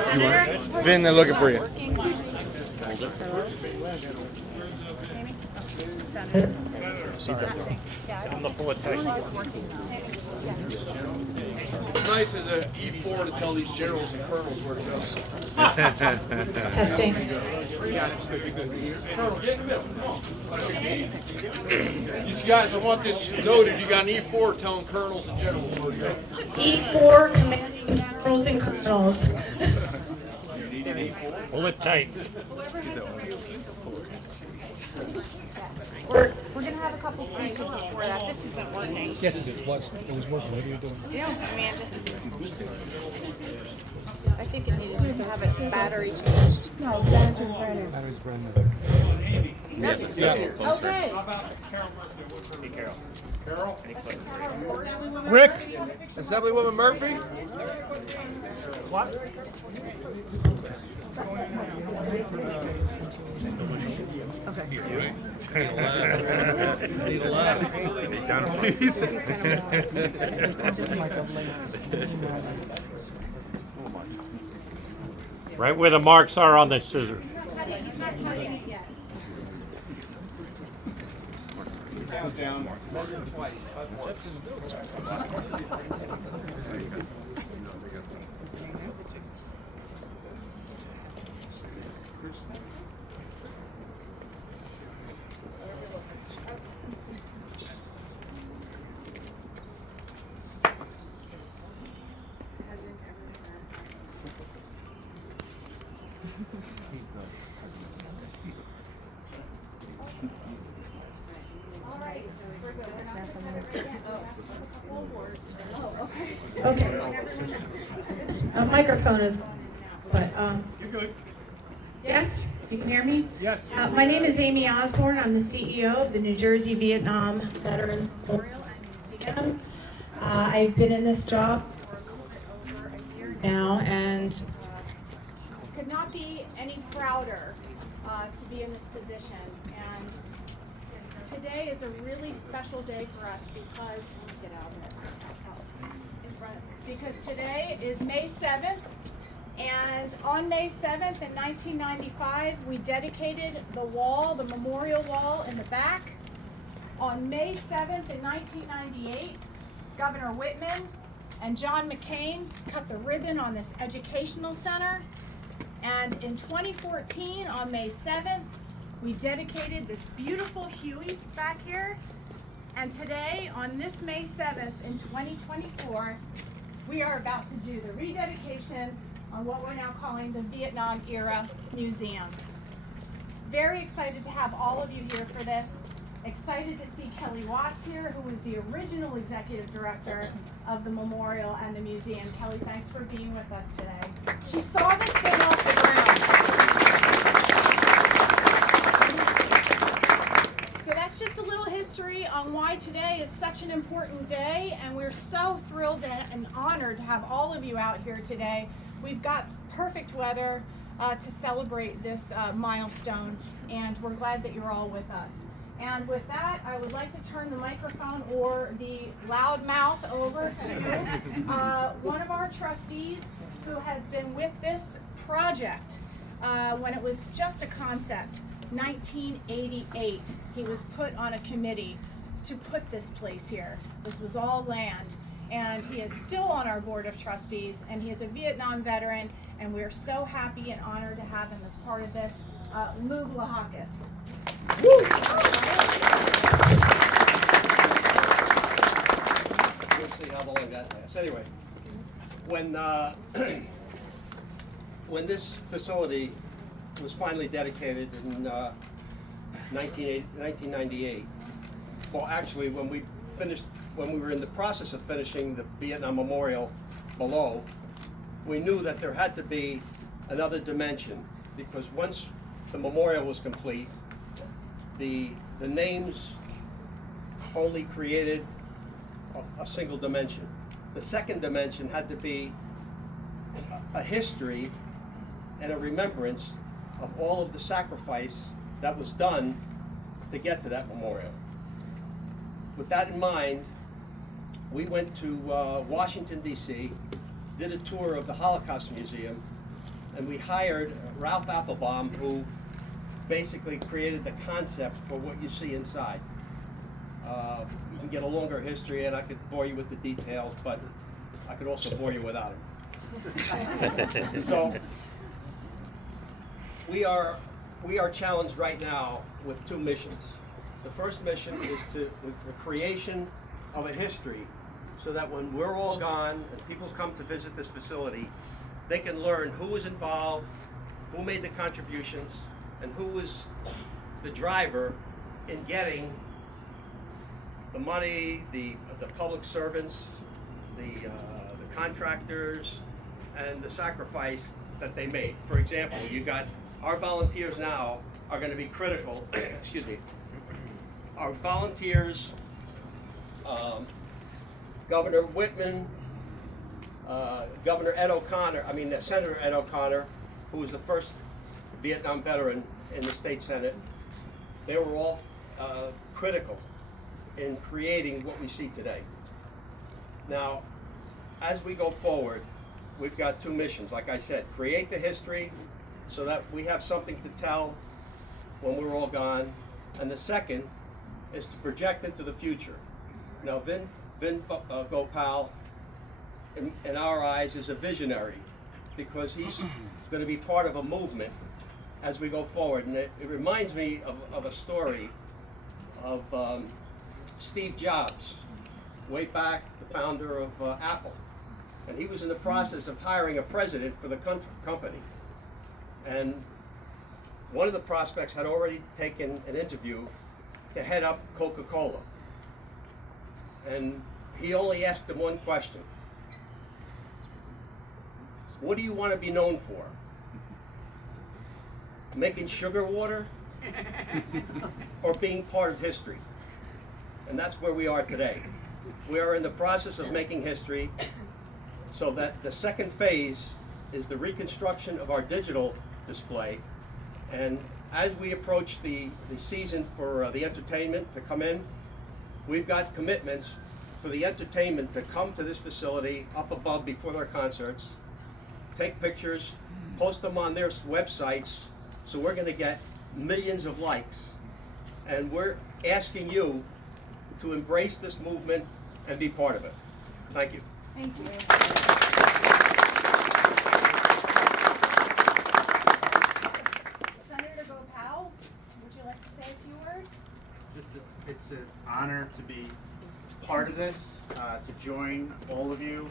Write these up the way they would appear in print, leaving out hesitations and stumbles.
Senator? Vin, they're looking for you. Senator? I'm the full attention. It's nice as an E4 to tell these generals and colonels where to go. Testing. Colonel, get in the middle. Come on. These guys, I want this noted. You got an E4 telling colonels and generals where to go. E4 commanding generals and colonels. Pull it tight. We're gonna have a couple speeches before that. This isn't working. Yes, it is. It was working. What are you doing? Yeah, I mean, I think it needed to have its battery changed. No, the battery's brand new. Battery's brand new. Okay. Hey, Carol. Carol? Rick? Assemblywoman Murphy? What? Right where the marks are on the scissors. Okay. A microphone is, but, You're good. yeah, you can hear me? Yes. My name is Amy Osborne. I'm the CEO of the New Jersey Vietnam Veterans Memorial and Museum. I've been in this job for a little bit over a year now, and could not be any prouder to be in this position. And today is a really special day for us because, get out of it, in front, because today is May 7th. And on May 7th in 1995, we dedicated the wall, the memorial wall in the back. On May 7th in 1998, Governor Whitman and John McCain cut the ribbon on this educational center. And in 2014, on May 7th, we dedicated this beautiful Huey back here. And today, on this May 7th in 2024, we are about to do the rededication on what we're now calling the Vietnam Era Museum. Very excited to have all of you here for this. Excited to see Kelly Watts here, who was the original executive director of the memorial and the museum. Kelly, thanks for being with us today. She saw this thing off the ground. So that's just a little history on why today is such an important day, and we're so thrilled and honored to have all of you out here today. We've got perfect weather to celebrate this milestone, and we're glad that you're all with us. And with that, I would like to turn the microphone or the loud mouth over to one of our trustees who has been with this project when it was just a concept, 1988. He was put on a committee to put this place here. This was all land. And he is still on our board of trustees, and he is a Vietnam veteran, and we're so happy and honored to have him as part of this. Lou Lahakis. We'll see how long that lasts. Anyway, when when this facility was finally dedicated in 1998, well, actually, when we were in the process of finishing the Vietnam Memorial below, we knew that there had to be another dimension, because once the memorial was complete, the names only created a single dimension. The second dimension had to be a history and a remembrance of all of the sacrifice that was done to get to that memorial. With that in mind, we went to Washington, D.C., did a tour of the Holocaust Museum, and we hired Ralph Applebaum, who basically created the concept for what you see inside. You can get a longer history, and I could bore you with the details, but I could also bore you without him. So we are challenged right now with two missions. The first mission is the creation of a history, so that when we're all gone and people come to visit this facility, they can learn who was involved, who made the contributions, and who was the driver in getting the money, the public servants, the contractors, and the sacrifice that they made. For example, you got our volunteers now are going to be critical. Excuse me. Our volunteers, Governor Whitman, Governor Ed O'Connor, Senator Ed O'Connor, who was the first Vietnam veteran in the state Senate, they were all critical in creating what we see today. Now, as we go forward, we've got two missions. Like I said, create the history so that we have something to tell when we're all gone. And the second is to project into the future. Now, Vin Gopal, in our eyes, is a visionary because he's going to be part of a movement as we go forward. And it reminds me of a story of Steve Jobs, way back, the founder of Apple. And he was in the process of hiring a president for the company. And one of the prospects had already taken an interview to head up Coca-Cola. And he only asked him one question. What do you want to be known for? Making sugar water or being part of history? And that's where we are today. We are in the process of making history, so that the second phase is the reconstruction of our digital display. And as we approach the season for the entertainment to come in, we've got commitments for the entertainment to come to this facility up above before their concerts, take pictures, post them on their websites, so we're going to get millions of likes. And we're asking you to embrace this movement and be part of it. Thank you. Thank you. Senator Gopal, would you like to say a few words? It's an honor to be part of this, to join all of you.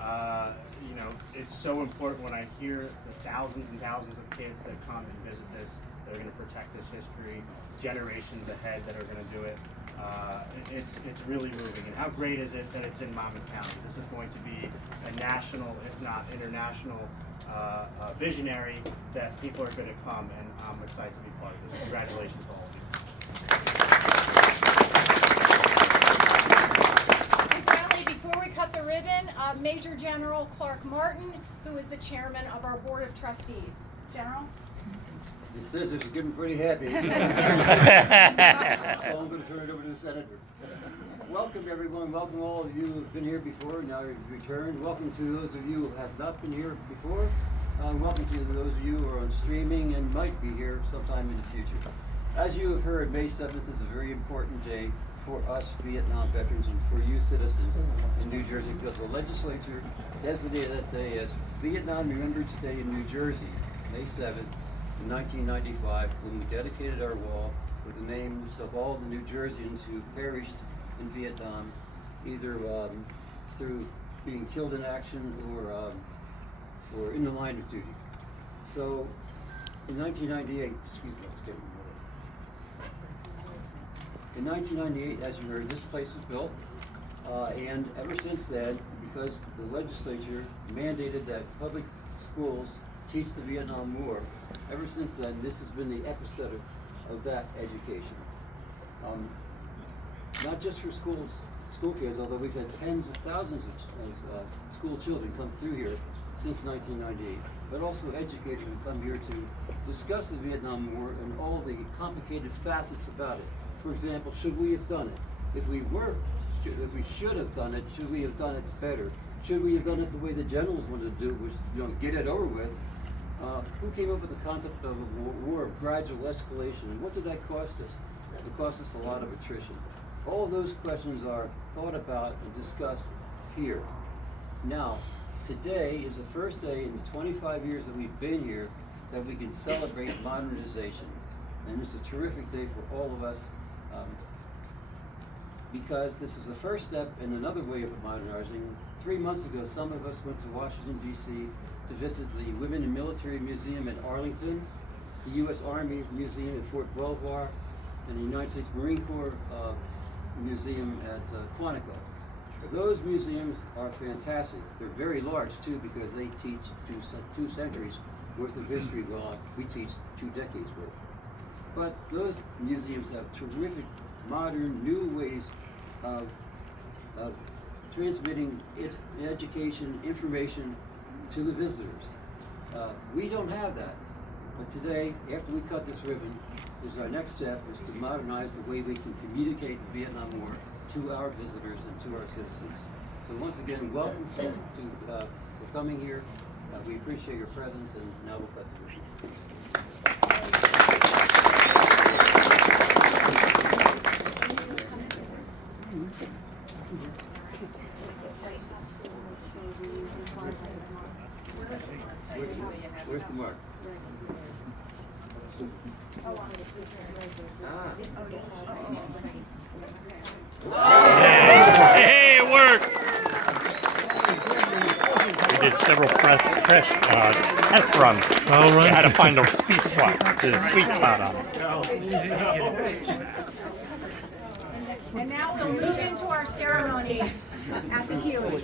You know, it's so important when I hear the thousands and thousands of kids that come and visit this, that are going to protect this history, generations ahead that are going to do it. It's really moving. And how great is it that it's in Monmouth County? This is going to be a national, if not international, visionary that people are going to come, and I'm excited to be part of this. Congratulations to all of you. And finally, before we cut the ribbon, Major General Clark Martin, who is the chairman of our Board of Trustees. General? The scissors are getting pretty heavy. So I'm going to turn it over to the senator. Welcome everyone. Welcome all of you who have been here before. Now you've returned. Welcome to those of you who have not been here before. Welcome to those of you who are on streaming and might be here sometime in the future. As you have heard, May 7th is a very important day for us Vietnam veterans and for you citizens in New Jersey, because the legislature designated that day as Vietnam Remembrance Day in New Jersey, May 7th. In 1995, when we dedicated our wall with the names of all the New Jerseyans who perished in Vietnam, either through being killed in action or in the line of duty. So, in 1998, excuse me, let's get one more. In 1998, as you heard, this place was built, and ever since then, because the legislature mandated that public schools teach the Vietnam War, ever since then, this has been the epicenter of that education. Not just for school kids, although we've had tens of thousands of school children come through here since 1998, but also educators who come here to discuss the Vietnam War and all the complicated facets about it. For example, should we have done it? If we were if we should have done it, should we have done it better? Should we have done it the way the generals wanted to do, which, get it over with? Who came up with the concept of a war of gradual escalation, and what did that cost us? It cost us a lot of attrition. All of those questions are thought about and discussed here. Now, today is the first day in the 25 years that we've been here that we can celebrate modernization. And it's a terrific day for all of us because this is the first step in another way of modernizing. 3 months ago, some of us went to Washington, D.C. to visit the Women in Military Museum in Arlington, the U.S. Army Museum at Fort Belvoir, and the United States Marine Corps Museum at Quantico. Those museums are fantastic. They're very large too because they teach two centuries worth of history while we teach 2 decades worth. But those museums have terrific, modern, new ways of transmitting education, information to the visitors. We don't have that. But today, after we cut this ribbon, is our next step is to modernize the way we can communicate the Vietnam War to our visitors and to our citizens. So once again, welcome for coming here. We appreciate your presence, and now we'll cut the ribbon. Where's the mark? Hey, it worked. We did several test runs. We had to find the sweet spot on it. And now we'll move into our ceremony at the Huey.